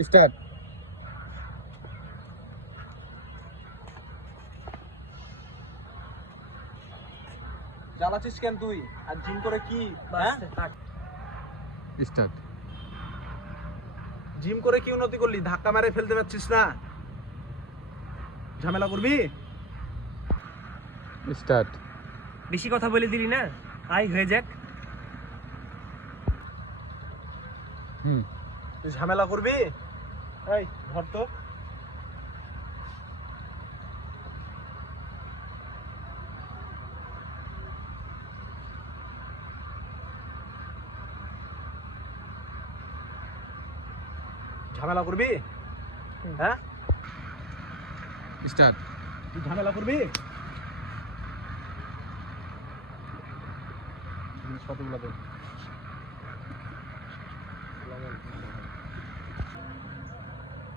Start. জ্বালাচ্ছিস কেন তুই? আর gym করে কি? হ্যাঁ? স্টার্ট। জিম করে কি উন্নতি করলি? ধাক্কা মেরে ফেলতে পারছিস না? ঝামেলা করবি? স্টার্ট। বেশি কথা বলে দিলি না? আই হয়ে যাক। হুম। তুই ঝামেলা করবি? এই ধর তো। ঝামেলা করবি? হ্যাঁ? স্টার্ট। তুই ঝামেলা করবি? কতগুলো